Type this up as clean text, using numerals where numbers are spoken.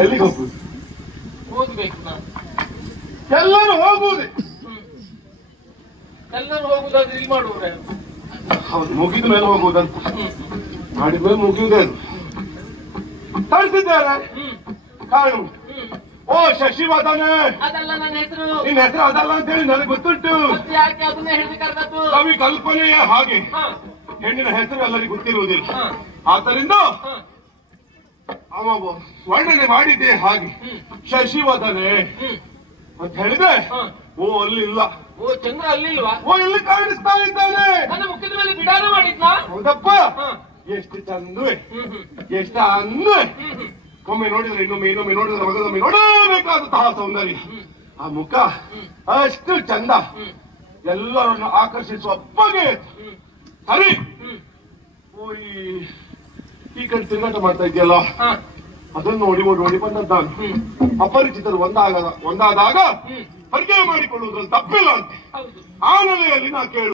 ಎಲ್ಲಿಗೆ ಹೋಗುದು? ಓದ್ಬೇಕು ನಾನು. ಎಲ್ಲರೂ ಹೋಗುವುದೇ. ಎಲ್ಲರೂ ಹೋಗುದಾದ್ರೆ ಇಲ್ಲಿ ಮಾಡುವ್ರೆ. ಹೌದು, ಮುಗಿದ ಮೇಲೆ ಹೋಗುವುದಂತ ಮಾಡಿದ್ಮೇಲೆ ಮುಗಿಯುವುದೇ. ಕಳಿಸಿದ್ದಾರೆ ಕಾಣು. ಓ ಶಶಿವದನೆ, ಅದಲ್ಲ ನನ್ನ ಹೆಸರು. ನಿನ್ನ ಹೆಸರು ಅದಲ್ಲ ಅಂತ ಹೇಳಿ ನನಗೆ ಗೊತ್ತುಂಟು. ಯಾಕೆ ಅದನ್ನೇ ಹಿಡಿದು ಕರೆದದ್ದು? ಕವಿ ಕಲ್ಪನೆಯ ಹಾಗೆ ಹೆಣ್ಣಿನ ಹೆಸರು ಎಲ್ಲರಿಗೂ ಗೊತ್ತಿರುವುದಿಲ್ಲ. ಆದ್ದರಿಂದ ಅವ ವರ್ಣನೆ ಮಾಡಿದ್ದೆ ಹಾಗೆ ಶಶಿವದನೆ ಅಂತ ಹೇಳಿದೆ. ಓ ಅಲ್ಲಿಲ್ಲ. ಓ ಚಂದ್ರ ಅಲ್ಲಿಲ್ವಾ? ಓ ಇಲ್ಲಿ ಕಾಣಿಸ್ತಾ ಇದ್ದಾನೆ. ನನ್ನ ಮುಖದ ಮೇಲೆ ಬಿಡಾರ ಮಾಡಿದ್ನ. ಹೌದಪ್ಪ, ಎಷ್ಟು ಚಂದುವೆ, ಎಷ್ಟು ಅಂದುವೆ. ಒಮ್ಮೆ ನೋಡಿದ್ರೆ ಇನ್ನೊಮ್ಮೆ, ಇನ್ನೊಮ್ಮೆ ನೋಡಿದ್ರೆ ಮಗದೊಮ್ಮೆ ನೋಡಬೇಕಾದಂತಹ ಸೌಂದರ್ಯ. ಆ ಮುಖ ಅಷ್ಟು ಚಂದ, ಎಲ್ಲರನ್ನು ಆಕರ್ಷಿಸುವ ಬಗೆ. ಸರಿ, ಈ ಕಡೆ ತಿರುಗಾಟ ಮಾಡ್ತಾ ಇದೆಯಲ್ಲ, ಅದನ್ನು ನೋಡಿ ನೋಡಿ ಬಂದದ್ದು ನಾನು. ಅಪರಿಚಿತರು ಒಂದಾದಾಗ ಪರಿಚಯ ಮಾಡಿಕೊಳ್ಳುವುದ್ರಲ್ಲಿ ತಪ್ಪಿಲ್ಲ ಅಂತೆ. ಆ ನೆಲೆಯಲ್ಲಿ ನಾ ಕೇಳು.